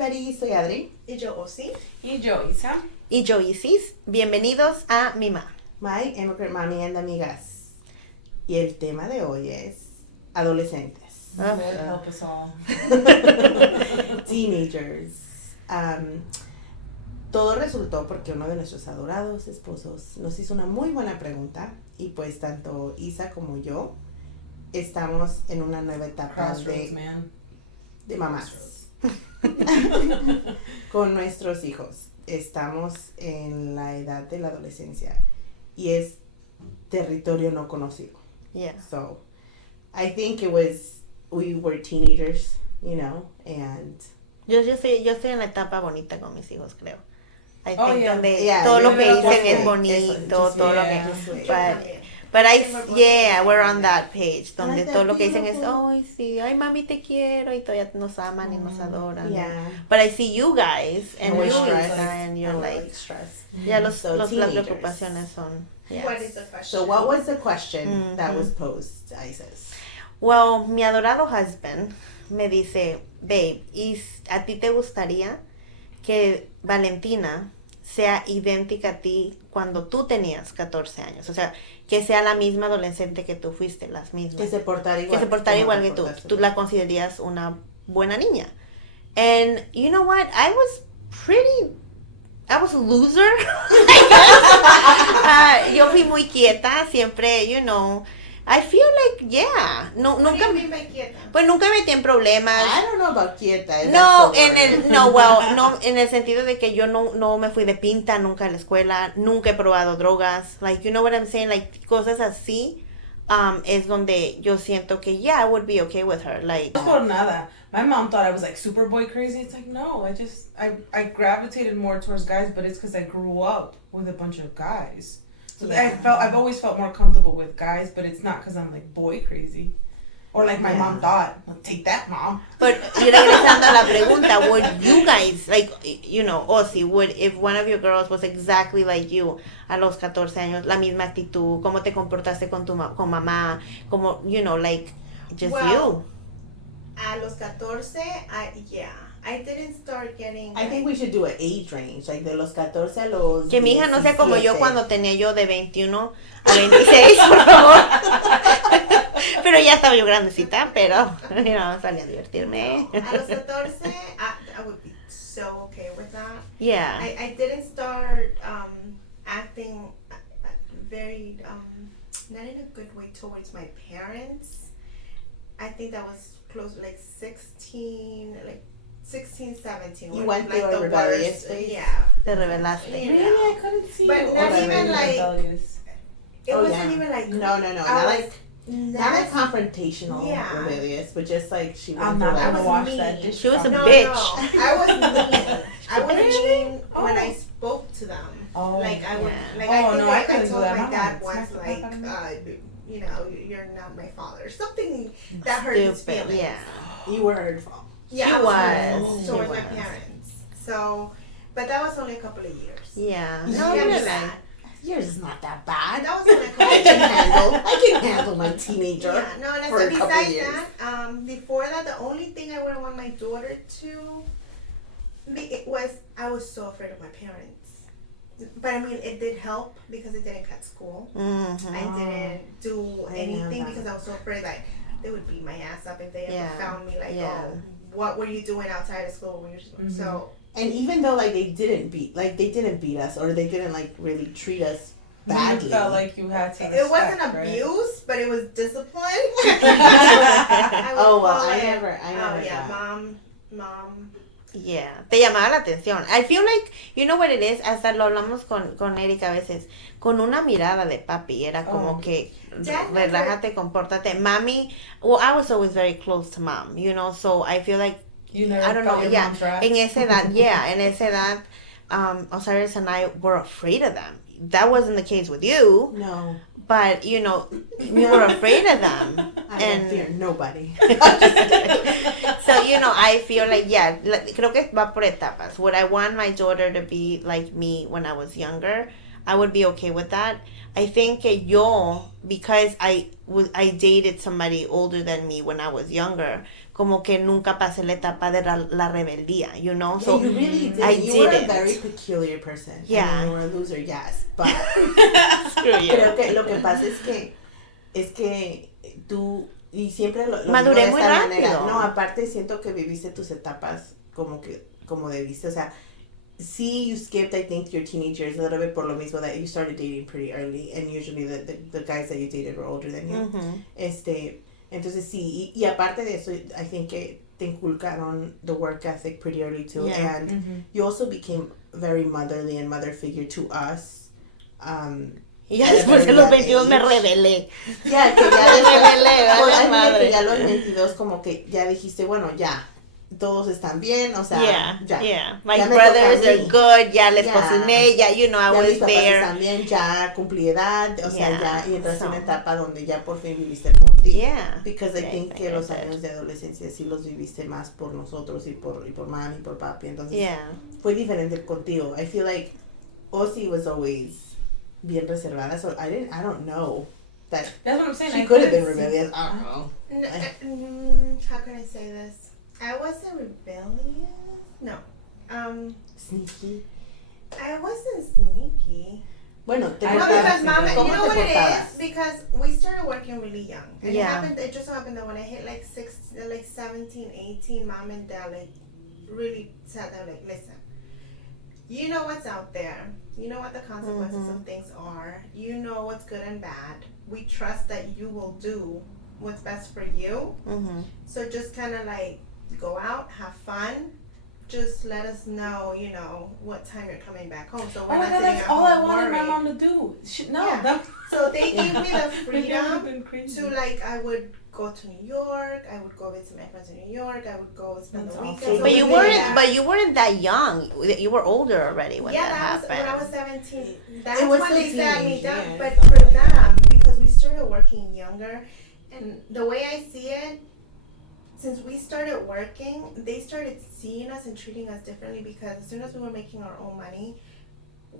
everybody, soy Adri. Y yo, Osi. Y yo, Isa. Y yo, Isis. Bienvenidos a Mima. My Immigrant Mommy and Amigas. Y el tema de hoy es adolescentes. Lord help us all. Teenagers. Todo resultó porque uno de nuestros adorados esposos nos hizo una muy buena pregunta y pues tanto Isa como yo estamos en una nueva etapa de mamás con nuestros hijos. Estamos en la edad de la adolescencia y es territorio no conocido. Yeah. So, I think we were teenagers, you know, and... Yo estoy en la etapa bonita con mis hijos, creo. I Oh, think yeah. donde Yeah, todo lo yeah, que yeah, dicen yeah. es bonito, Just todo lo yeah. que... But we're on that page, donde Like that todo lo que dicen es, beautiful. ay, sí, ay, mami, te quiero, y todavía nos aman y nos adoran. Yeah. But I see you guys, and We're you, stressed. Isa, and you're I'm like, stressed. ya las teenagers. preocupaciones son... yes. What is the question? So what was the question that was posed, Isis? Well, mi adorado husband me dice, babe, ¿y a ti te gustaría que Valentina sea idéntica a ti cuando tú tenías 14 años? O sea, que sea la misma adolescente que tú fuiste, las mismas. Que se portara igual. Que se portara como igual te que tú. portaste. Tú la considerarías una buena niña. And you know what? I was a loser. Yo fui muy quieta, siempre, you know. I feel like, yeah. No, What do nunca, you mean by quieta? pues nunca me metí en problemas. I don't know about quieta. No, no, en el sentido de que yo no me fui de pinta nunca a la escuela, nunca he probado drogas, like, you know what I'm saying, like, cosas así, es donde yo siento que, yeah, I would be okay with her, like. No por nada. My mom thought I was like super boy crazy. It's like, no, I gravitated more towards guys, but it's because I grew up with a bunch of guys. So I've always felt more comfortable with guys, but it's not because I'm like boy crazy. Or like my mom thought, like, take that, mom. But, y regresando a la pregunta, would you guys, like, you know, Ozzy, if one of your girls was exactly like you, a los 14 años, la misma actitud, cómo te comportaste con con mamá, como, you know, like, just you. A los 14, I didn't start getting... I think we should do an age range, like de los 14 a los Que mi hija no sea como yo 17. cuando tenía yo de 21 a 26, por favor. Pero ya estaba yo grandecita, pero, you know, salí a divertirme. A los 14, I would be so okay with that. Yeah. I didn't start acting very, not in a good way towards my parents. I think that was close, like 16, 17. You were, went like through a the rebellious worst. phase? Yeah. Te revelaste. Yeah. Really? I couldn't see But you. not Oh, even really like- rebellious. It Oh, wasn't yeah. even like... No, I not was like confrontational Yeah. rebellious, but just like she went I'm through not like, gonna was wash mean. that dish. She was a No, bitch. no, I was mean. I was Really? mean when Oh. I spoke to them. Oh. Like I would, Yeah. like Oh, I think no, I I couldn't do told that. my My dad mom once, smacked the like, fuck out of me. you know, you're not my father. Something that hurt his Stupid, feelings. yeah. you were hurtful. Yeah, She I was. hurtful She towards my was. parents. So, but that was only a couple of years. Yeah. You No, can't be really. mad. Yours is not that bad. That was only a couple I of can years. handle my teenager Yeah, no, and for a so couple besides years. that, before that, the only thing I would want my daughter to be was I was so afraid of my parents. But I mean, it did help because it didn't cut school. Mhm. I didn't do I anything know that. because I was so afraid like they would beat my ass up if they ever Yeah, found me. Like, yeah. oh, what were you doing outside of school when you're so? And even though like they didn't beat us or they didn't like really treat us badly. You felt like you had to. It wasn't respect, right? abuse, but it was discipline. I would Oh, well, call I it, never Oh yeah, got- mom. Yeah, te llamaba la atención. I feel like, you know what it is, hasta lo hablamos con Erika a veces, con una mirada de papi, era como Oh. que, Dad relájate, compórtate. Mami, well, I was always very close to mom, you know, so I feel like, You never I don't felt know, your yeah, mom's wrath? en esa edad, en esa edad, Osiris and I were afraid of them. That wasn't the case with you, No, but, you know, we were afraid of them. I don't fear nobody. So, you know, I feel like, yeah, creo que va por etapas. Would I want my daughter to be like me when I was younger? I would be okay with that. I think que yo, because I dated somebody older than me when I was younger, como que nunca pasé la etapa de la rebeldía, you know? Yeah, so you really did. You were a very peculiar person. Yeah. I mean, you were a loser, yes, but Screw you. creo que lo que pasa es que tú, y siempre lo Maduré digo de muy esta rápido. manera. No, aparte siento que viviste tus etapas como debiste, o sea, sí, you skipped, I think, your teenage years a little bit por lo mismo that you started dating pretty early, and usually the guys that you dated were older than you. Mm-hmm. Entonces sí, y aparte de eso, I think que te inculcaron the work ethic pretty early too, Yeah. and you also became very motherly and mother figure to us. Y ya después de los 22 me rebelé. Ya, que ya madre. que ya a los 22 como que ya dijiste, bueno, ya, todos están bien, o sea, ya. My Ya me brothers toca a are mí. good, ya les Ya. cociné, ya, you know, I Ya mis was papás there. están bien, ya cumplí edad, o sea, Yeah, ya, y entraste en so. una etapa donde ya por fin viviste por ti. Yeah. Because I Yes, think I que los did. años de adolescencia sí los viviste más por nosotros y por mami y por papi, entonces Yeah. fue diferente contigo. I feel like Ozzy was always bien reservada, so I don't know that That's what I'm saying. she I could have been couldn't see- rebellious. I don't know. How can I say this? I wasn't rebellious. No. Sneaky. I wasn't sneaky. Bueno, te I Well, was because mama, ¿Cómo you know te what it portabas? is? Because we started working really young. And Yeah. it just so happened that when I hit like 17, 18, mom and dad like really sat down like, listen, you know what's out there. You know what the consequences of things are. You know what's good and bad. We trust that you will do what's best for you. Mm-hmm. So just kind of like go out, have fun. Just let us know, you know, what time you're coming back home. So Oh we're my not god, sitting that's at all I home wanted my worried. mom to do. No, Yeah. that So they gave me the that would've freedom been crazy. to like I would go to New York, I would go visit my friends in New York, I would go spend That's the weekend. awesome. So But you we weren't. did that. But you weren't that young. You were older already when yeah, that that was happened. when I was 17. That's It was when the they sat me teenage down. years. But for them, because we started working younger, and the way I see it, since we started working, they started seeing us and treating us differently because as soon as we were making our own money,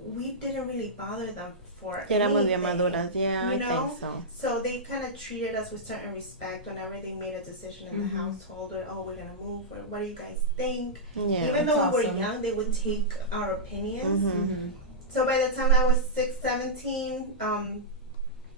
we didn't really bother them for Éramos bien anything. maduras. Yeah, I You know? think so. So they kind of treated us with certain respect whenever they made a decision in Mhm. the household, or oh, we're gonna move, or what do you guys think? Yeah. Even though That's we were awesome. young, they would take our opinions. Mhm. So by the time I was 17,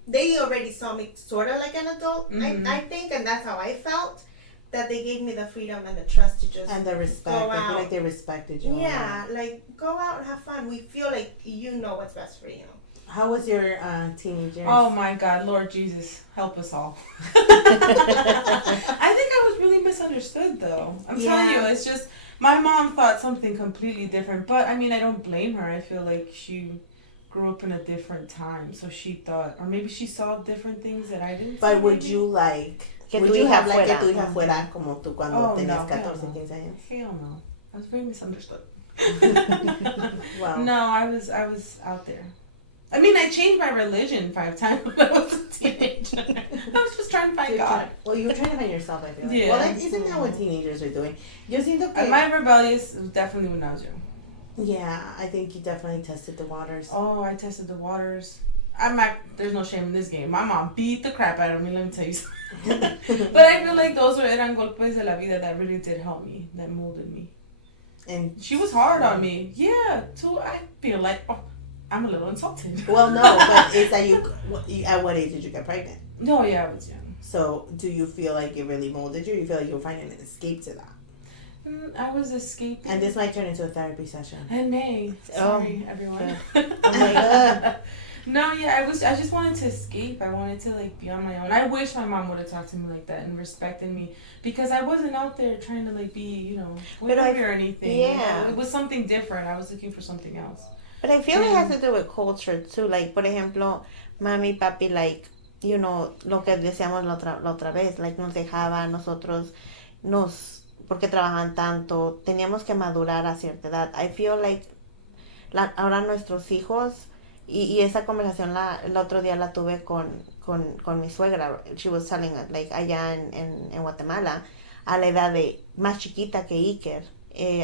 they already saw me sort of like an adult, Mhm. I think, and that's how I felt. That they gave me the freedom and the trust to just And the respect. go I feel out. like they respected you. Yeah, like go out and have fun. We feel like you know what's best for you. How was your teenage years? Oh my God, Lord Jesus, help us all. I think I was really misunderstood though. I'm telling you, it's just my mom thought something completely different. But I mean, I don't blame her. I feel like she grew up in a different time, so she thought, or maybe she saw different things that I didn't. But see, would maybe? you like? Que Would tu you hija have like que fuera. tu hija fuera como tú cuando Oh, tenías no, 14, hell no. 15 años? Hell no. I was very misunderstood. Wow. No, I was out there. I mean, I changed my religion 5 times when I was a teenager. I was just trying to find God. Well, you were trying to find yourself, I feel like. Yeah. Well, that, isn't that what teenagers are doing? Yo siento que... My rebellious was definitely when I was young. Yeah, I think you definitely tested the waters. Oh, I tested the waters. There's no shame in this game. My mom beat the crap out of me, let me tell you something. But I feel like those eran golpes de la vida that really did help me, that molded me. And She was hard on me. Yeah, too. I feel like, I'm a little insulted. well, no, but it's that at what age did you get pregnant? No, yeah, I was young. So, do you feel like it really molded you? Or you feel like you were finding an escape to that? I was escaping. And this might turn into a therapy session. And May. Sorry, everyone. I'm like, No, yeah, I just wanted to escape. I wanted to like be on my own. I wish my mom would have talked to me like that and respected me because I wasn't out there trying to like be, whatever or anything. Yeah. It was something different. I was looking for something else. But I feel it has to do with culture too. Like, por ejemplo, mami, papi, like, lo que decíamos la otra vez, like, nos dejaba, nosotros porque trabajan tanto, teníamos que madurar a cierta edad. I feel like, ahora nuestros hijos, y esa conversación el otro día la tuve con mi suegra. She was telling us, like, allá en Guatemala, a la edad de más chiquita que Iker,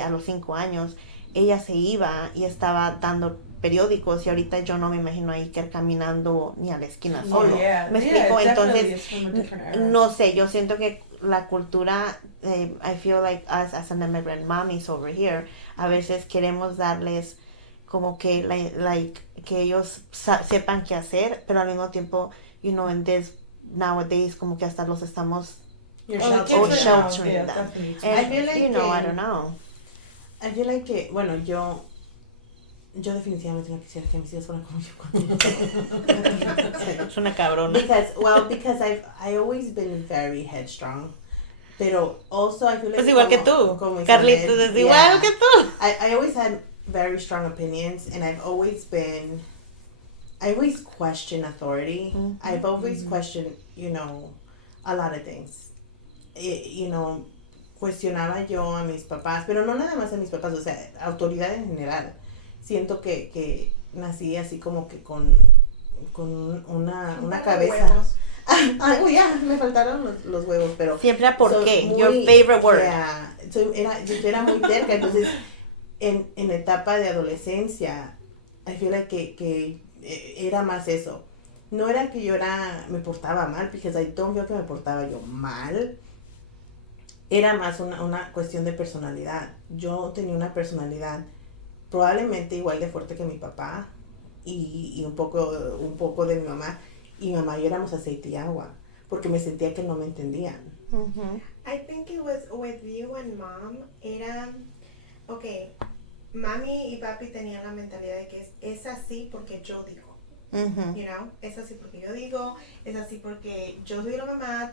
a los 5 años, ella se iba y estaba dando periódicos y ahorita yo no me imagino a Iker caminando ni a la esquina Oh, solo. yeah. ¿Me Yeah, explico? definitely Entonces, it's from a different era. no sé, yo siento que la cultura, I feel like us as an immigrant mommies over here, a veces queremos darles como que, like que ellos sepan qué hacer, pero al mismo tiempo, you know, in this nowadays, como que hasta los estamos You're Oh, the sheltering kids them. are now, sheltering yeah, them. definitely. And, I feel like you know, I que- don't know. I feel like que, bueno, yo definitivamente no quisiera que mis hijos fueran como yo. Es una cabrona. Because I always been very headstrong. Pero also I feel like Pues igual que tú. Carlitos es igual que tú. I always had very strong opinions, and I always questioned authority. Mhm. I've always questioned, you know, a lot of things. You know, cuestionaba yo a mis papás, pero no nada más a mis papás, o sea, autoridad en general. Siento que nací así como que con una cabeza. Huevos. Ay, ya, me faltaron los huevos, pero Siempre a por soy qué. muy- Your favorite word. yeah, yo era muy terca, entonces en etapa de adolescencia, I feel like que era más eso. No era que yo me portaba mal, because I don't feel que me portaba yo mal. Era más una cuestión de personalidad. Yo tenía una personalidad probablemente igual de fuerte que mi papá y un poco de mi mamá. Y mamá y yo éramos aceite y agua, porque me sentía que no me entendían. Ujú. I think it was with you and mom. Era, okay, mami y papi tenían la mentalidad de que es así porque yo digo. Ujú. You know, es así porque yo digo, es así porque yo soy la mamá,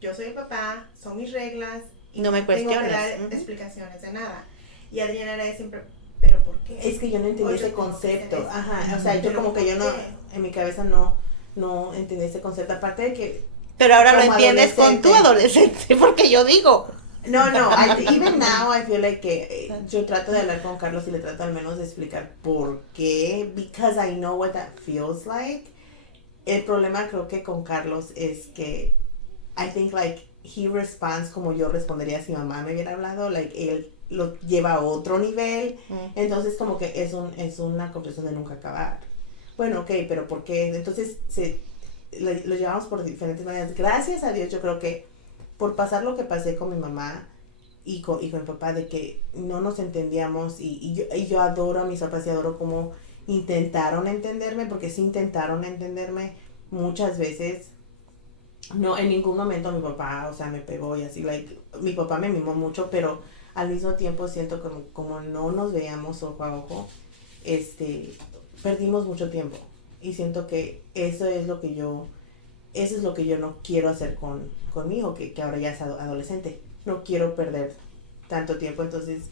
yo soy el papá, son mis reglas y No me tengo que cuestiones. dar Ujú. explicaciones de nada. Y Adriana era de siempre, ¿pero por qué? Es que yo no entendía O yo ese tengo que concepto. hacer esto. Ajá, o sea, yo Pero como que ¿por yo no, qué? en mi cabeza no entendía ese concepto. Aparte de que, Pero ahora lo Como entiendes con tu adolescente, porque yo digo. no, even now I feel like que yo trato de hablar con Carlos y le trato al menos de explicar por qué, because I know what that feels like. El problema creo que con Carlos es que I think like he responds como yo respondería si mamá me hubiera hablado, like él lo lleva a otro nivel, entonces como que es una conversación de nunca acabar. Bueno, ok, pero ¿por qué? Entonces lo llevamos por diferentes maneras. Gracias a Dios yo creo que por pasar lo que pasé con mi mamá y con mi papá, de que no nos entendíamos y yo adoro a mis papás y adoro cómo intentaron entenderme, porque sí intentaron entenderme muchas veces. No, en ningún momento mi papá, o sea, me pegó y así, like, mi papá me mimó mucho, pero al mismo tiempo siento como no nos veíamos ojo a ojo, perdimos mucho tiempo. Y siento que eso es lo que yo no quiero hacer con mi hijo, que ahora ya es adolescente. No quiero perder tanto tiempo, entonces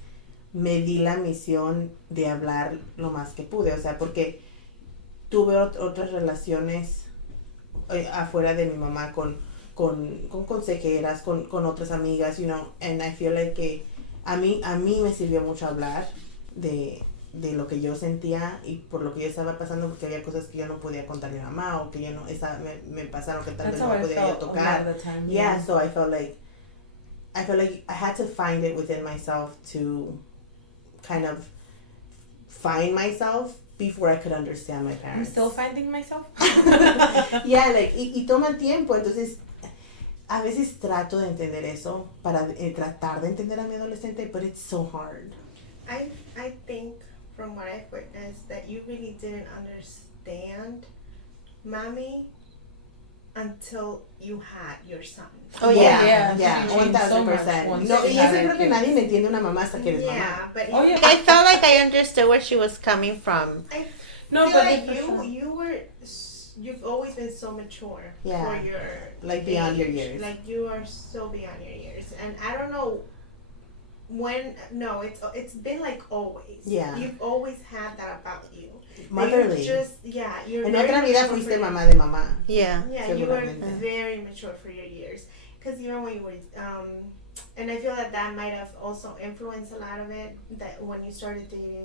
me di la misión de hablar lo más que pude, o sea, porque tuve otras relaciones afuera de mi mamá con consejeras, con otras amigas, you know, and I feel like que a mí me sirvió mucho hablar de lo que yo sentía y por lo que yo estaba pasando, porque había cosas que yo no podía contarle a mi mamá o que yo no, me pasaron que tal vez That's how no I podía yo felt a tocar. lot of the time. Yeah, so I felt like I had to find it within myself to kind of find myself before I could understand my I'm parents. still finding myself. Yeah, like, y toma tiempo, entonces a veces trato de entender eso para tratar de entender a mi adolescente, but it's so hard. I think from what I've witnessed that you really didn't understand mommy until you had your son. Oh, yeah, yeah, she changed so much 1000%. once No, she y had eso her creo que kids. nadie le entiende a una mamá hasta que eres mamá. Yeah, but Oh, yeah. I felt like I understood where she was coming from. I No, feel but like for sure. you've always been so mature Yeah. for your Like beyond your age. years. Like you are so beyond your years, and I don't know when. No, it's been like always. Yeah. You've always had that about you. That Motherly. You're En very otra vida mature fuiste for mamá de mamá. Yeah. Yeah, you were Seguramente. very mature for your years. Because even when you were, and I feel that might have also influenced a lot of it, that when you started dating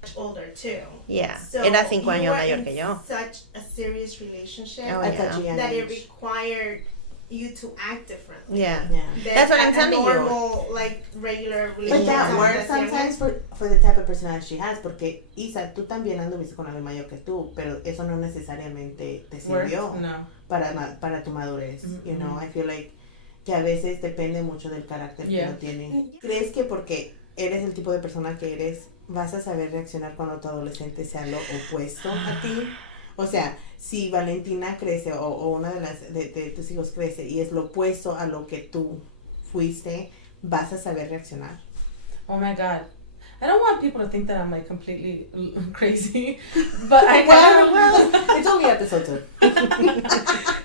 much older too. Yeah. So Era 5 you años were mayor in que yo. such a serious relationship Oh, At yeah. such a young that it age. required you to act differently. Yeah. Yeah. Than That's what I'm a telling you. normal, like, regular But relationship. that works that's younger. sometimes for the type of personality she has, porque Isa, tú también anduviste con alguien mayor que tú, pero eso no necesariamente te sirvió No. para tu madurez, you know, I feel like que a veces depende mucho del carácter que Yeah. uno tiene. ¿Crees que porque eres el tipo de persona que eres, vas a saber reaccionar cuando tu adolescente sea lo opuesto a ti? O sea, si Valentina crece o una de las de tus hijos crece y es lo opuesto a lo que tú fuiste, ¿vas a saber reaccionar? Oh my God. I don't want people to think that I'm like completely crazy, but I well, it's only episode 2.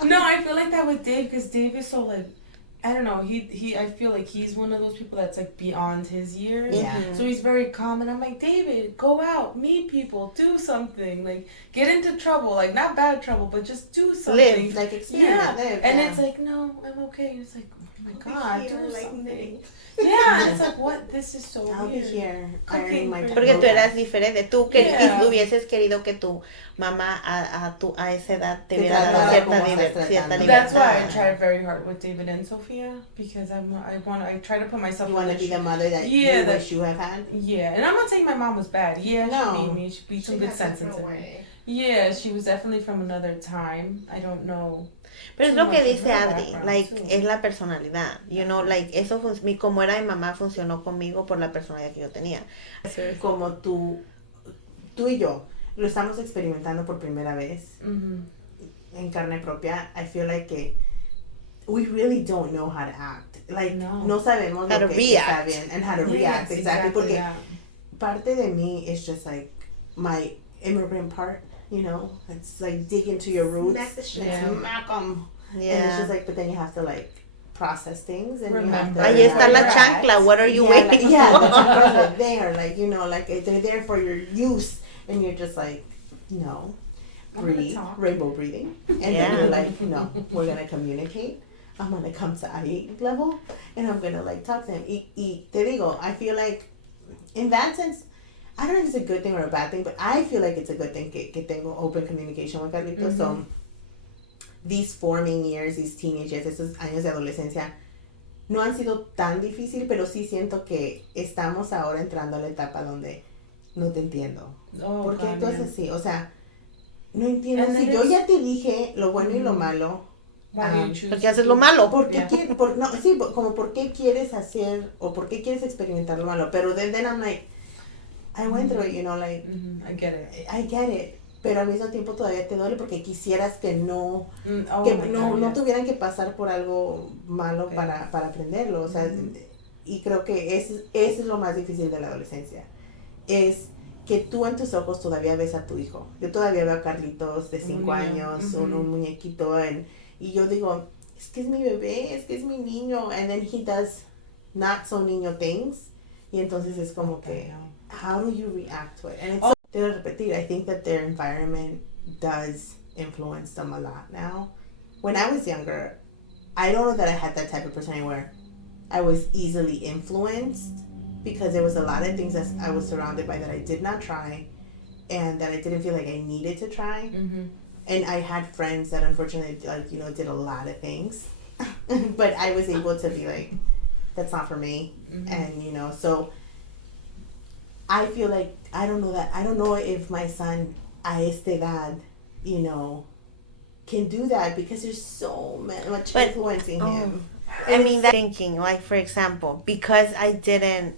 No, I feel like that with Dave because Dave is so like, I don't know. He. I feel like he's one of those people that's like beyond his years. Yeah. So he's very calm, and I'm like, David, go out, meet people, do something, like get into trouble, like not bad trouble, but just do something. Live, like experiment, live. And yeah. it's like, no, I'm okay. And it's like, oh my God, Here, do like, something. knitting. Yeah, and it's like, what? This is so I'll be weird. here Cooking ironing my for top Porque tú ropa. eras diferente. Tú que Yeah. y hubieses querido que tu mamá a esa edad te Te hubiera dado tratara cierta, como estás cierta tratando. libertad. That's why I tried very hard with David and Sophia because I try to put myself. You in want to the be the mother that Yeah, you that- wish you have had? Yeah, and I'm not saying my mom was bad. Yeah, No. she beat me. She beat some She good has sense different into me. way. Yeah, she was definitely from another time. I don't know. Pero es too lo que much of dice her Adri, background, like, too. es la personalidad, you know, like, eso como era mi mamá funcionó conmigo por la personalidad que yo tenía. Como tú y yo lo estamos experimentando por primera vez Mm-hmm. en carne propia, I feel like que we really don't know how to act. Like, no sabemos How lo to que está react. bien and how to react. Yes, Exactly. Porque yeah. parte de mí is just like my immigrant part, you know? It's like dig into your roots. Smack the shit and out. smack 'em. And it's Yeah. just like, but then you have to like process things and Remember. you have to. Ahí está la Right. chancla, what are you yeah, waiting like, yeah, for? the chanclas are there, like, you know, like they're there for your use, and you're just like, no, I'm gonna breathe, talk. rainbow breathing, and Yeah. then you're like, no, we're gonna communicate. I'm gonna come to eye level, and I'm gonna like talk to them. Y te digo, I feel like, in that sense, I don't know if it's a good thing or a bad thing, but I feel like it's a good thing que tengo open communication with Carlitos. So these forming years, these teenage years, esos años de adolescencia, no han sido tan difícil, pero sí siento que estamos ahora entrando a la etapa donde no te entiendo. Oh, ¿Por qué God, tú yeah. haces así? O sea, no entiendo. And Si then yo it's- ya te dije lo bueno y lo malo, Why do you choose Porque to haces do- lo malo. ¿por qué Yeah. quieres, no, sí, como por qué quieres hacer o por qué quieres experimentar lo malo? Pero then I'm like, I went through it, you know, like, I get it. I get it. Pero al mismo tiempo todavía te duele porque quisieras que no, Oh que my no, God, no yes. tuvieran que pasar por algo malo Okay. para aprenderlo, o sea, y creo que eso es lo más difícil de la adolescencia, es que tú en tus ojos todavía ves a tu hijo. Yo todavía veo a Carlitos de 5 niño. años, un muñequito, y yo digo, es que es mi bebé, es que es mi niño, and then he does not so niño things, y entonces es como que, how do you react to it? And it's te voy a repetir, I think that their environment does influence them a lot now. When I was younger, I don't know that I had that type of personality where I was easily influenced because there was a lot of things that I was surrounded by that I did not try and that I didn't feel like I needed to try. Mm-hmm. And I had friends that unfortunately, like, you know, did a lot of things. But I was able to be like, that's not for me. Mm-hmm. And, you know, so I feel like, I don't know if my son a esta edad, you know, can do that because there's so much But- influencing him. I mean, that thinking, like, for example, because I didn't,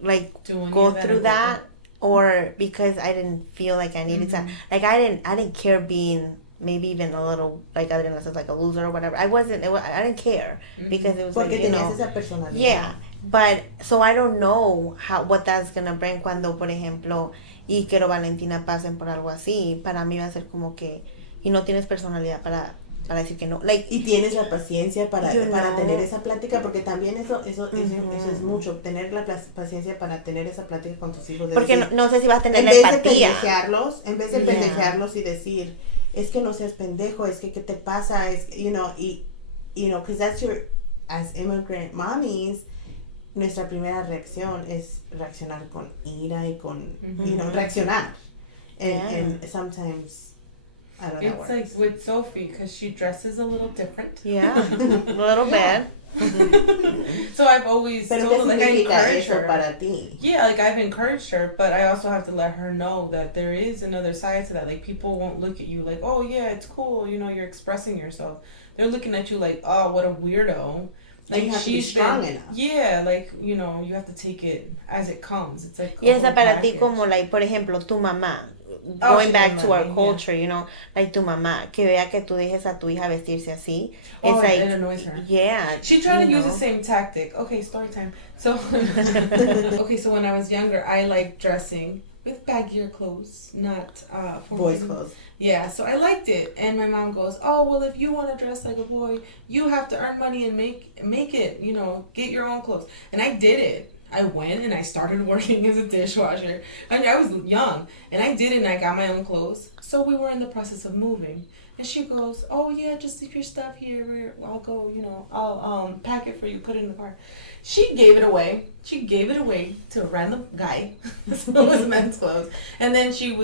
like, Do any go of that through or that, or because I didn't feel like I needed to, like, I didn't care being maybe even a little, like, Adriana says, like, a loser or whatever. I didn't care, because it was, Porque like, you tenías know, esa personalidad. yeah, but, so I don't know what that's gonna bring cuando, por ejemplo, y quiero Valentina pasen por algo así, para mí va a ser como que, y no tienes personalidad para decir que no, like, Y tienes la paciencia para You know. tener esa plática, porque también eso es mucho, tener la paciencia para tener esa plática con tus hijos. De porque decir, no sé si vas a tener en la vez de empatía. en vez de Yeah. pendejearlos y decir, es que no seas pendejo, es que ¿qué te pasa? Es que, you know, because that's as immigrant mommies, nuestra primera reacción es reaccionar con ira y con, you know, reaccionar. And sometimes I don't know. It's like with Sophie, because she dresses a little different. Yeah, a little bit. So I've always Pero told ¿qué her, like, I significa encourage eso her. para ti? Yeah, like I've encouraged her, but I also have to let her know that there is another side to that. Like people won't look at you like, oh yeah, it's cool, you know, you're expressing yourself. They're looking at you like, oh, what a weirdo. Like you have to be strong enough. Yeah, like, you know, you have to take it as it comes. It's like Y esa para ti package. como, like, por ejemplo, tu mamá. Oh, Going sí, back mi to our mami, culture, you know, like tu mamá, que vea que tú dejes a tu hija vestirse así. Oh, It's like, it annoys her. Yeah. She tried to you use know. the same tactic. Okay, story time. So, okay, so when I was younger, I liked dressing with baggier clothes, not for Boys' women. clothes. Yeah, so I liked it, and my mom goes, "Oh, well, if you want to dress like a boy, you have to earn money and make it. You know, get your own clothes." And I did it. I went and I started working as a dishwasher. I mean, I was young, and I did it, and I got my own clothes. So we were in the process of moving, and she goes, "Oh yeah, just leave your stuff here. I'll go. You know, I'll pack it for you, put it in the car." She gave it away. She gave it away to a random guy. So it was men's clothes, and then she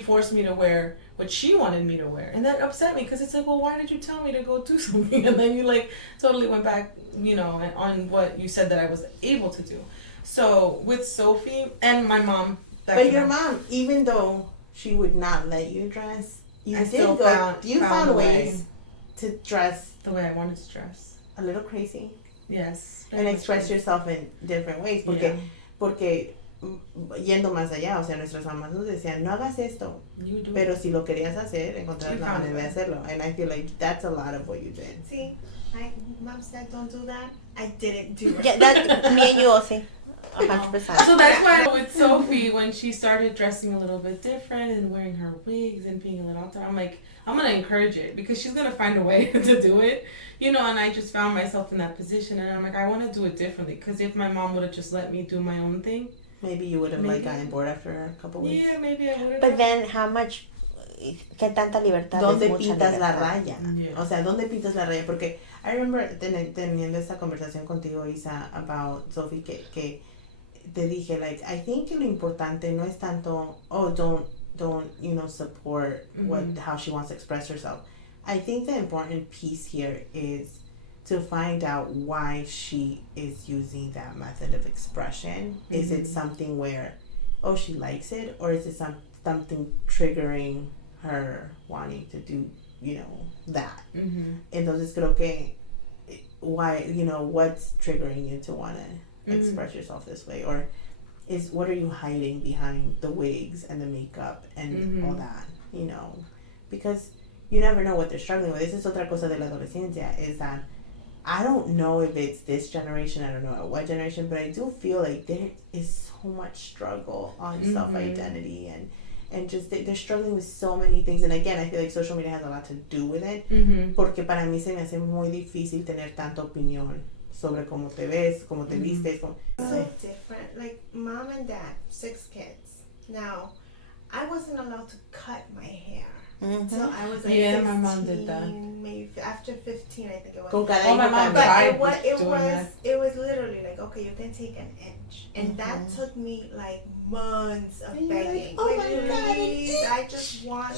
forced me to wear what she wanted me to wear, and that upset me because it's like, well, why did you tell me to go do something, and then you like totally went back, you know, on what you said that I was able to do. So with Sophie and my mom, But your mom, even though she would not let you dress, you found ways to dress the way I wanted to dress. a little crazy. Yes. And express yourself in different ways. Porque yendo más allá, o sea, nuestras mamás nos decían, no hagas esto. You do. Pero si lo querías hacer, encontrar She la found manera de it. hacerlo. And I feel like that's a lot of what you did. See, my mom said don't do that. I didn't do it. Yeah, that, me and you, sí. 100%. So that's why with Sophie, when she started dressing a little bit different and wearing her wigs and being a little out there, I'm like, I'm going to encourage it because she's going to find a way to do it. You know, and I just found myself in that position, and I'm like, I want to do it differently because if my mom would have just let me do my own thing. Maybe you would have like gotten bored after a couple weeks. Yeah, maybe I would have. But then, how much, qué tanta libertad ¿Dónde es mucha pintas la libertad? raya? Yeah. O sea, ¿dónde pintas la raya? Porque I remember teniendo esta conversación contigo, Isa, about Sophie, que te dije, like, I think lo importante no es tanto, oh, don't you know, support how she wants to express herself. I think the important piece here is to find out why she is using that method of expression. Is it something where, oh, she likes it, or is it something triggering her wanting to do, you know, that? Entonces creo que why, you know, what's triggering you to want to express yourself this way, or what are you hiding behind the wigs and the makeup and all that, you know, because you never know what they're struggling with. Esa es otra cosa de la adolescencia, is that I don't know if it's this generation, I don't know what generation, but I do feel like there is so much struggle on self-identity and just they're struggling with so many things. And again, I feel like social media has a lot to do with it, porque para mí se me hace muy difícil tener tanta opinión sobre cómo te ves, cómo te vistes. So different. Like mom and dad, 6 kids. Now, I wasn't allowed to cut my hair. So I was like 16, my mom did that. Maybe after 15, I think it was. Con cada Oh, my hijo mom cambia. But tried it was literally like, okay, you can take an inch, and that took me like months of And you're begging. like, oh my God, please, I just want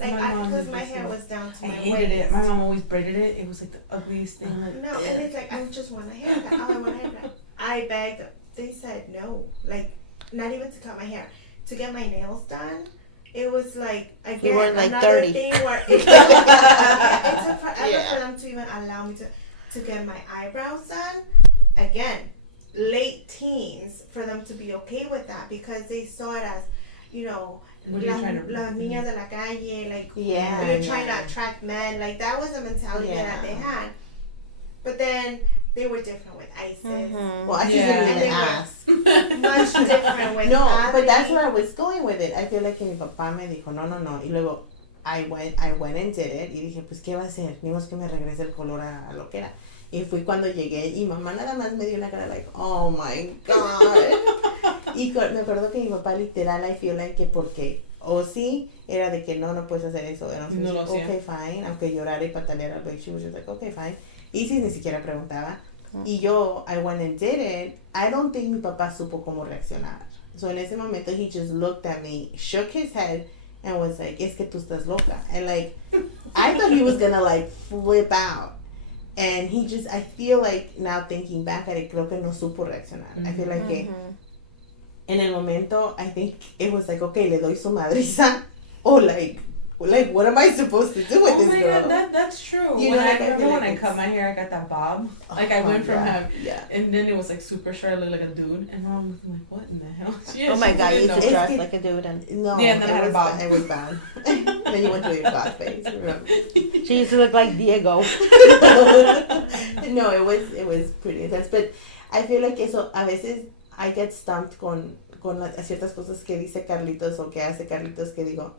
like My mom because did my this hair too. was down to I my hated waist. it. My mom always braided it. It was like the ugliest thing. Like, No, and it's like I just want a haircut. I want a haircut. I begged them. They said no. Like not even to cut my hair, to get my nails done. It was like again were like another 30. thing where it took forever for them to even allow me to get my eyebrows done. Again, late teens for them to be okay with that because they saw it as, you know, What are you trying to- las niñas de la calle, like Yeah, you're trying yeah. to attract men. Like that was the mentality that they Yeah. had. But then they were different with ISIS. Well, I Yeah. didn't And even they were- ask. Much different with No, but that's Adri. where I was going with it. I feel like que mi papá me dijo, no. Y luego, I went and did it. Y dije, pues, ¿qué va a hacer? Ni modo que me regrese el color a lo que era. Y fui cuando llegué y mamá nada más me dio una cara like, oh my God. Y me acuerdo que mi papá literal, I feel like que porque o sí era de que no puedes hacer eso. And I was No like, lo hacía. okay, fine. Aunque llorara y pataleara, but she was just like, okay, fine. Y sí, ni siquiera preguntaba. Y yo, I went and did it. I don't think mi papá supo cómo reaccionar. So en ese momento, he just looked at me, shook his head, and was like, es que tú estás loca. And like, I thought he was gonna like flip out. And he just, I feel like now thinking back at it, creo que no supo reaccionar. I feel like que en el momento, I think it was like, okay, le doy su madriza. Or like, what am I supposed to do with this girl? God, that's true. You When know, I like, I remember feel when like I cut it's- my hair, I got that bob. Like I went from yeah. and then it was like super short, I looked like a dude, and mom was like, "What in the hell?" Oh my God, you know. just It's dressed good. like a dude, and No, Yeah, and then I had a was bob. bad. It was bad. Then you went to your god face. Remember? she used to look like Diego. No, it was pretty intense. But I feel like eso, a veces I get stumped con ciertas cosas que dice Carlitos o que hace Carlitos que digo,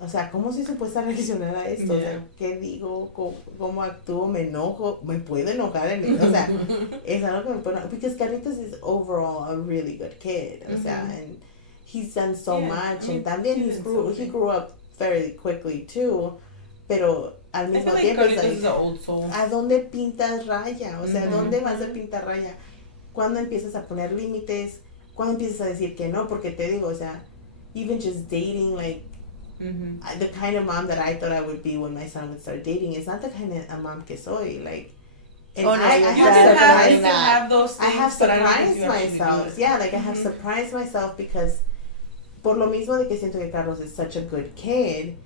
o sea, ¿cómo soy supuesta a reaccionar a esto? O sea, ¿qué digo? ¿Cómo actúo? ¿Me enojo? ¿Me puedo enojar en él? O sea, es algo que me pone... Because Carlitos is overall a really good kid. O sea, and he's done so much. And también he grew up very quickly too. Pero al mismo tiempo es like, is an old soul. ¿a dónde pintas raya? O sea, ¿dónde vas a pintar raya? ¿Cuándo empiezas a poner límites? ¿Cuándo empiezas a decir que no? Porque te digo, o sea, even just dating, like, the kind of mom that I thought I would be when my son would start dating is not the kind of a mom que soy. Like, and Oh, no, I you're have definitely surprised not. have those I things, have but I don't think surprised you actually do myself. it. Yeah, like I have surprised myself because por lo mismo de que siento que Carlos is such a good kid,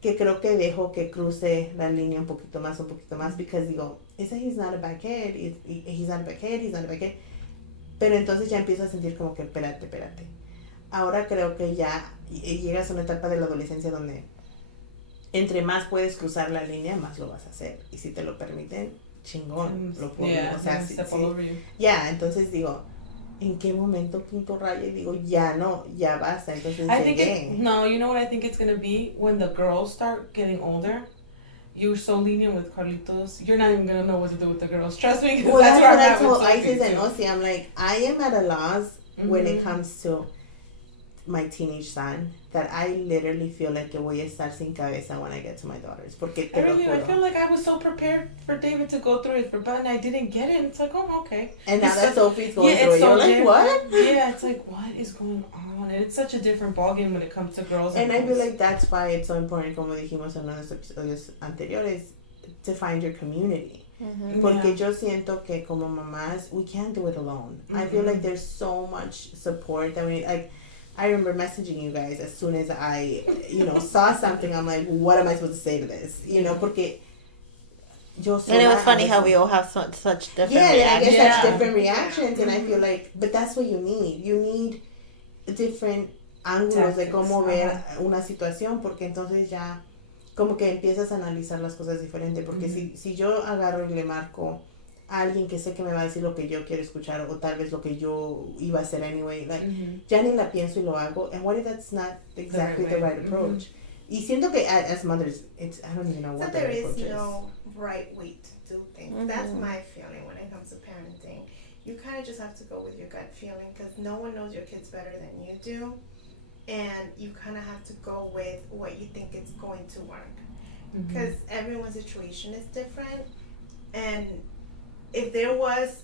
que creo que dejo que cruce la línea un poquito más, because digo, ese he's not a bad kid, he's not a bad kid, he's not a bad kid. Pero entonces ya empiezo a sentir como que, espérate. Ahora creo que ya llegas a una etapa de la adolescencia donde entre más puedes cruzar la línea, más lo vas a hacer. Y si te lo permiten, chingón, lo puedo. Yeah, o sea, step all over you. Ya, entonces digo, ¿en qué momento pinto raya? Y digo, ya no, ya basta. Entonces I think llegué. no, you know what I think it's gonna be when the girls start getting older. You're so lenient with Carlitos. You're not even gonna know what to do with the girls. Trust me, 'cause Well, that's that's where I'm what I at with told Sophie, Isis and too. Osi. I'm like, I am at a loss when it Mhm. comes to my teenage son, that I literally feel like que voy a estar sin cabeza when I get to my daughters. Porque te lo I juro. feel like I was so prepared for David to go through his rebellion. I didn't get it. It's like, oh, okay. And now It's that so- Sophie's going yeah, through it, it's so you're like, different. what? Yeah, it's like, what is going on? And it's such a different ballgame when it comes to girls And I feel boys. like that's why it's so important, como dijimos en uno de los episodios anteriores, to find your community. Porque yo siento que como mamás, we can't do it alone. I feel like there's so much support that we, like, I remember messaging you guys as soon as I, saw something. I'm like, what am I supposed to say to this? Porque yo sola, And it was funny how we all have such different I reactions. guess that's different reactions, and I feel like, but that's what you need. You need different ángulos de cómo ver una situación, porque entonces ya como que empiezas a analizar las cosas diferente, porque si yo agarro y le marco a alguien que sé que me va a decir lo que yo quiero escuchar, o tal vez lo que yo iba a hacer anyway, like, ya ni la pienso y lo hago, and what if that's not exactly the right approach? Y siento que as mothers, I don't even know what the there right is approach is. no right way to do things. That's my feeling when it comes to parenting. You kind of just have to go with your gut feeling because no one knows your kids better than you do. And you kind of have to go with what you think is going to work. Because everyone's situation is different. And if there was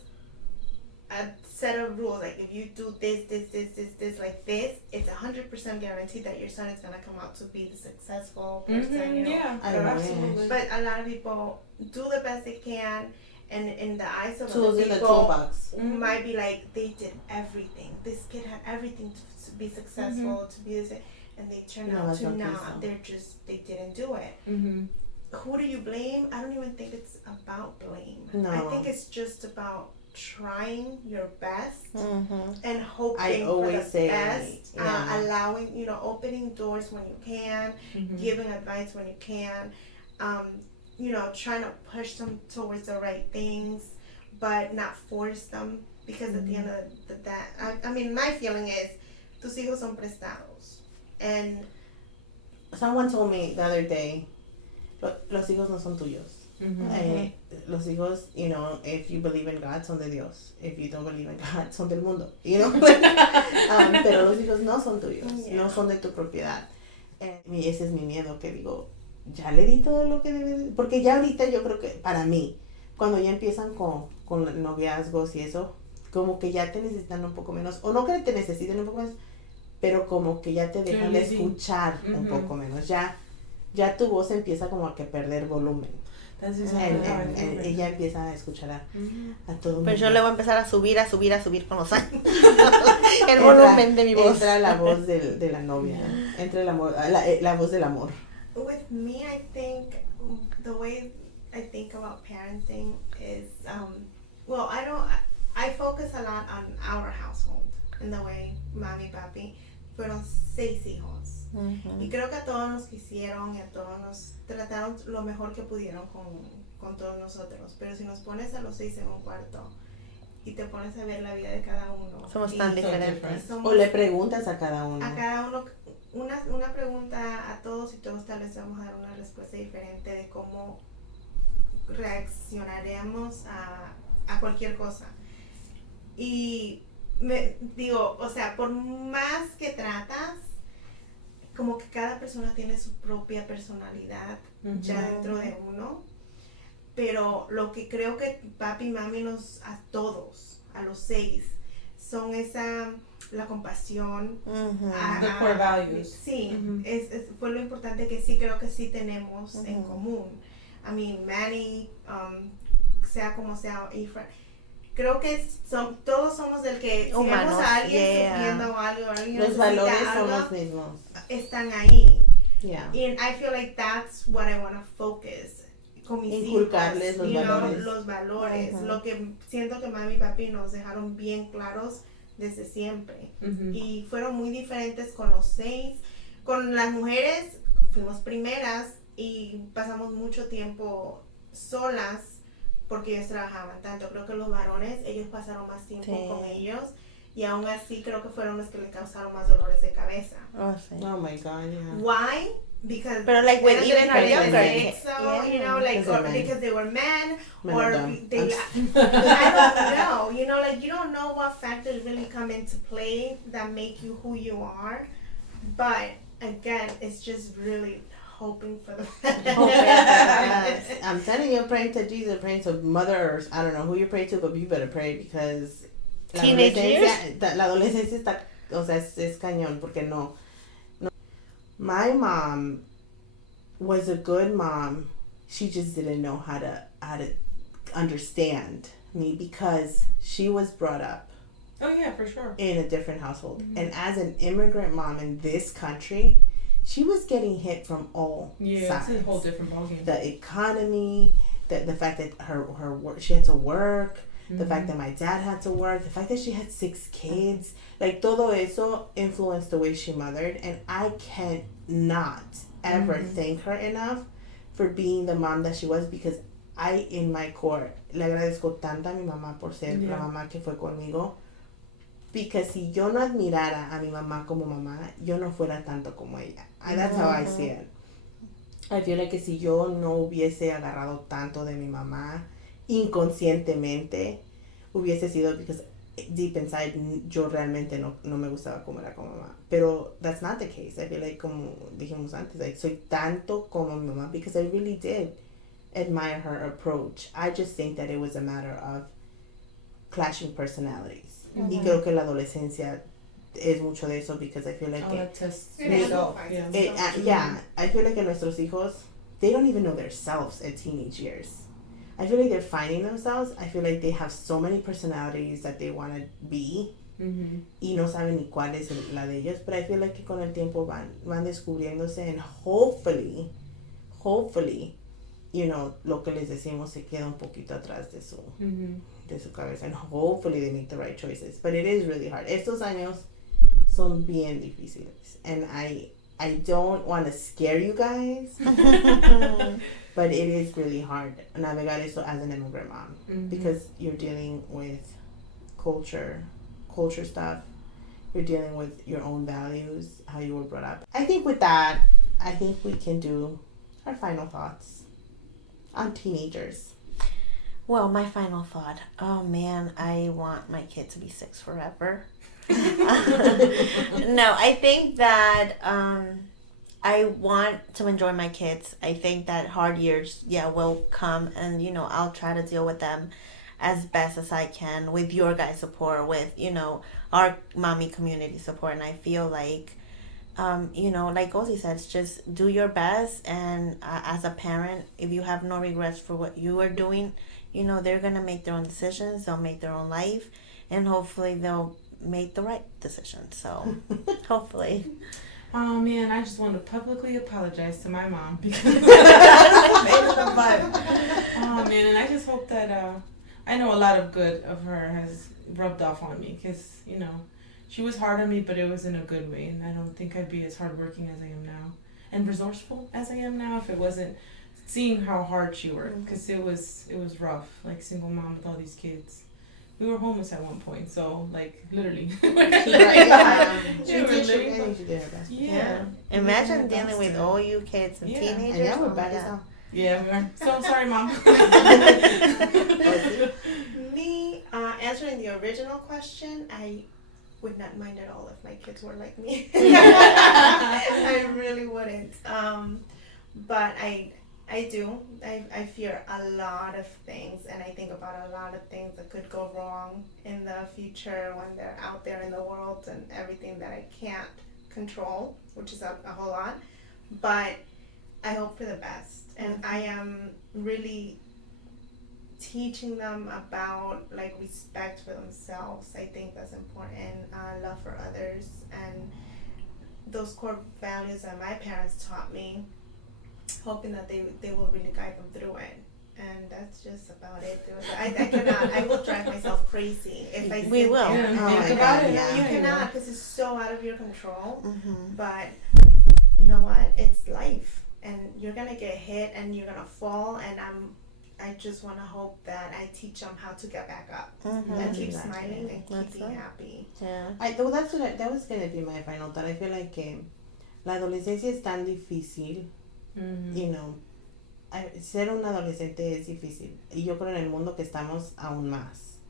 a set of rules, like if you do this, like this, it's 100% guaranteed that your son is going to come out to be the successful person. Yeah, I know. absolutely. But a lot of people do the best they can, and in the eyes of Tools other in the people, toolbox. might be like, they did everything. This kid had everything to be successful, to be this, and they turn No, out I to don't think not. so. They didn't do it. Who do you blame? I don't even think it's about blame. No. I think it's just about trying your best and I hoping for always the say, best, yeah. allowing, opening doors when you can, giving advice when you can, trying to push them towards the right things, but not force them, because at the end of that, I mean, my feeling is, tus hijos son prestados, and Someone told me the other day, los hijos no son tuyos. Los hijos, if you believe in God, son de Dios. If you don't believe in God, son del mundo. Pero los hijos no son tuyos, no son de tu propiedad. Y ese es mi miedo, que digo, ya le di todo lo que debe. Porque ya ahorita yo creo que, para mí, cuando ya empiezan con noviazgos y eso, como que ya te necesitan un poco menos, o no que te necesiten un poco menos, pero como que ya te dejan de Sí. escuchar un poco menos. Ya tu voz empieza como a que perder volumen. That's exactly how I feel. Ella empieza a escuchar a todo el mundo. Pues yo le voy a empezar a subir con los años. El volumen de mi voz. Entra la voz de la novia. Entra el amor, la voz del amor. With me, I think the way I think about parenting is, well, I focus a lot on our household in the way mami, papi, fueron 6 hijos. Ujú. Y creo que a todos nos quisieron y a todos nos trataron lo mejor que pudieron con todos nosotros. Pero si nos pones a los 6 en un cuarto y te pones a ver la vida de cada uno. Somos y tan diferentes. somos- O le preguntas a cada uno. a cada uno una pregunta a todos y todos tal vez vamos a dar una respuesta diferente de cómo reaccionaremos a cualquier cosa. Y me digo, o sea, por más que tratas, como que cada persona tiene su propia personalidad ya dentro de uno. Pero lo que creo que papi y mami a todos, a los 6, son la compasión. Ujú. The core values. Sí, Ujú. fue lo importante que sí creo que sí tenemos en común. I mean, Manny, sea como sea, Efra, creo que todos somos del que si Humanos, vemos a alguien yeah. sufriendo o algo, alguien Los necesita valores son algo, los mismos. están ahí. Yeah. And I feel like that's what I want to focus con mis Inculcarles hijos, los valores. los valores, Ujú. lo que siento que mami y papi nos dejaron bien claros desde siempre. Y fueron muy diferentes con los 6. Con las mujeres fuimos primeras y pasamos mucho tiempo solas porque ellos trabajaban tanto. Creo que los varones, ellos pasaron más tiempo Sí. con ellos y aún así creo que fueron los que le causaron más dolores de cabeza. Oh, sí. Oh my God, yeah. Why? Because Pero, like, with eran even our diferentes, younger so, kids, you know, like, Because they're or men. because they were men, Men or are dumb. they, I'm I don't know, you know, like, you don't know what factors really come into play that make you who you are, but, again, it's just really hoping for the Yes. I'm telling you, praying to Jesus, praying to Mother Earth. I don't know who you pray to, but you better pray because Teenage la adolescencia está, o sea, es cañón porque no. My mom was a good mom. She just didn't know how to understand me because she was brought up Oh yeah, for sure. in a different household. And as an immigrant mom in this country, she was getting hit from all Yeah, sides. it's a whole different ballgame. The economy, the fact that her work, she had to work, the fact that my dad had to work, the fact that she had 6 kids, like todo eso influenced the way she mothered, and I cannot ever thank her enough for being the mom that she was, because I, in my core, le agradezco tanto a mi mamá por ser la mamá que fue conmigo, because si yo no admirara a mi mamá como mamá, yo no fuera tanto como ella. That's how I see it. I feel like que si yo no hubiese agarrado tanto de mi mamá inconscientemente, hubiese sido because deep inside yo realmente no me gustaba como era como mamá. Pero that's not the case. I feel like, como dijimos antes, like, soy tanto como mi mamá because I really did admire her approach. I just think that it was a matter of clashing personalities. Y creo que la adolescencia es mucho de eso because I feel like That tests It yourself. amplifies Yeah. yeah, I feel like que nuestros hijos, they don't even know themselves at teenage years. I feel like they're finding themselves. I feel like they have so many personalities that they want to be y no saben ni cuál es la de ellos. But I feel like que con el tiempo van descubriéndose, and hopefully, you know, lo que les decimos se queda un poquito atrás de su cabeza, and hopefully they make the right choices. But it is really hard. Estos años son bien difíciles, and I don't want to scare you guys, but it is really hard navegar eso as an immigrant mom because you're dealing with culture stuff. You're dealing with your own values, how you were brought up. I think with that, I think we can do our final thoughts on teenagers. Well, my final thought. Oh man, I want my kid to be 6 forever. No, I think that I want to enjoy my kids. I think that hard years, will come, and I'll try to deal with them as best as I can with your guys' support, with, you know, our mommy community support. And I feel like, you know, like Ozzy says, just do your best. And as a parent, if you have no regrets for what you are doing, you know, they're going to make their own decisions. They'll make their own life. And hopefully they'll make the right decision. So hopefully. Oh man, I just want to publicly apologize to my mom because oh man, and I just hope that I know a lot of good of her has rubbed off on me, because you know she was hard on me, but it was in a good way, and I don't think I'd be as hardworking as I am now and resourceful as I am now if it wasn't seeing how hard she worked, because it was rough, like single mom with all these kids. We were homeless at one point, so like literally. Yeah. She did her best. Yeah. Imagine dealing with all you kids and teenagers. And yeah, we're bad Yeah. as hell. Yeah, we are. So sorry, Mom. Me, answering the original question, I would not mind at all if my kids were like me. I really wouldn't. But I do. I fear a lot of things, and I think about a lot of things that could go wrong in the future when they're out there in the world, and everything that I can't control, which is a whole lot. But I hope for the best, and I am really teaching them about like respect for themselves. I think that's important. Love for others, and those core values that my parents taught me. Hoping that they will really guide them through it, and that's just about it. I cannot. I will drive myself crazy if I. We sit will. there. Think about it. You Yeah. cannot, because it's so out of your control. Mm-hmm. But you know what? It's life, and you're gonna get hit, and you're gonna fall. And I just want to hope that I teach them how to get back up and keep Exactly. smiling and keep That's being it. happy. Yeah. That was gonna be my final thought. I feel like que la adolescencia es tan difícil. You know, ser un adolescente es difícil, y yo creo en el mundo que estamos aún más.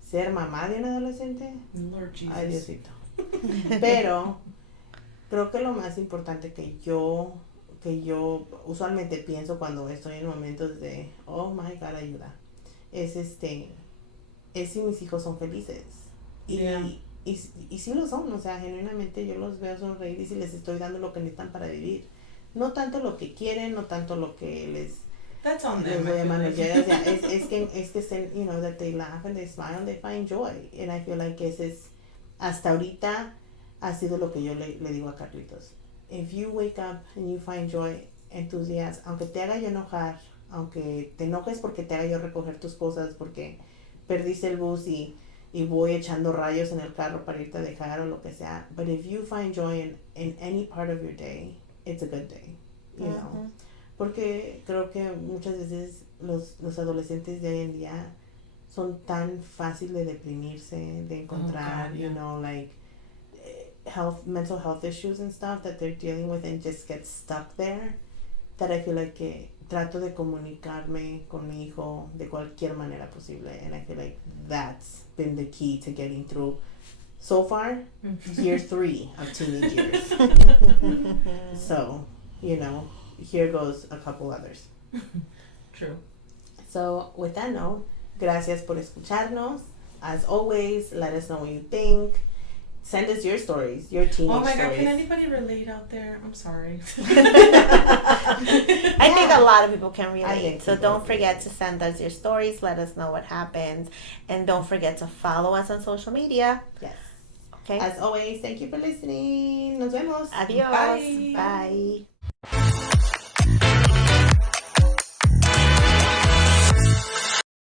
Ser mamá de un adolescente, Lord Jesus. ay Diosito. Pero creo que lo más importante que yo usualmente pienso cuando estoy en momentos de oh my God, ayuda, es si mis hijos son felices. Yeah. Y sí lo son, o sea, genuinamente yo los veo sonreír y si les estoy dando lo que necesitan para vivir. No tanto lo que quieren, no tanto lo que les doy a mano llenas. Yeah, es que estén, you know, that they laugh and they smile and they find joy. And I feel like ese es, hasta ahorita, ha sido lo que yo le digo a Carlitos. If you wake up and you find joy, enthusiasm, aunque te haga yo enojar, aunque te enojes porque te haga yo recoger tus cosas, porque perdiste el bus y voy echando rayos en el carro para irte a dejar o lo que sea. But if you find joy in any part of your day, it's a good day, you know. Porque creo que muchas veces los adolescentes de hoy en día son tan fáciles de deprimirse, de encontrar, you know, like mental health issues and stuff that they're dealing with and just get stuck there, that I feel like que trato de comunicarme con mi hijo de cualquier manera posible, and I feel like that's been the key to getting through so far year 3 of teenage years. So, you know, here goes a couple others. True. So, with that note, gracias por escucharnos. As always, let us know what you think. Send us your stories, your teenage Oh my God, stories. can anybody relate out there? I'm sorry. I think a lot of people can I relate. think So people don't can forget relate. to send us your stories. Let us know what happens. And don't forget to follow us on social media. Yes. Okay? As always, thank you for listening. Nos vemos. Adios. Bye. Bye.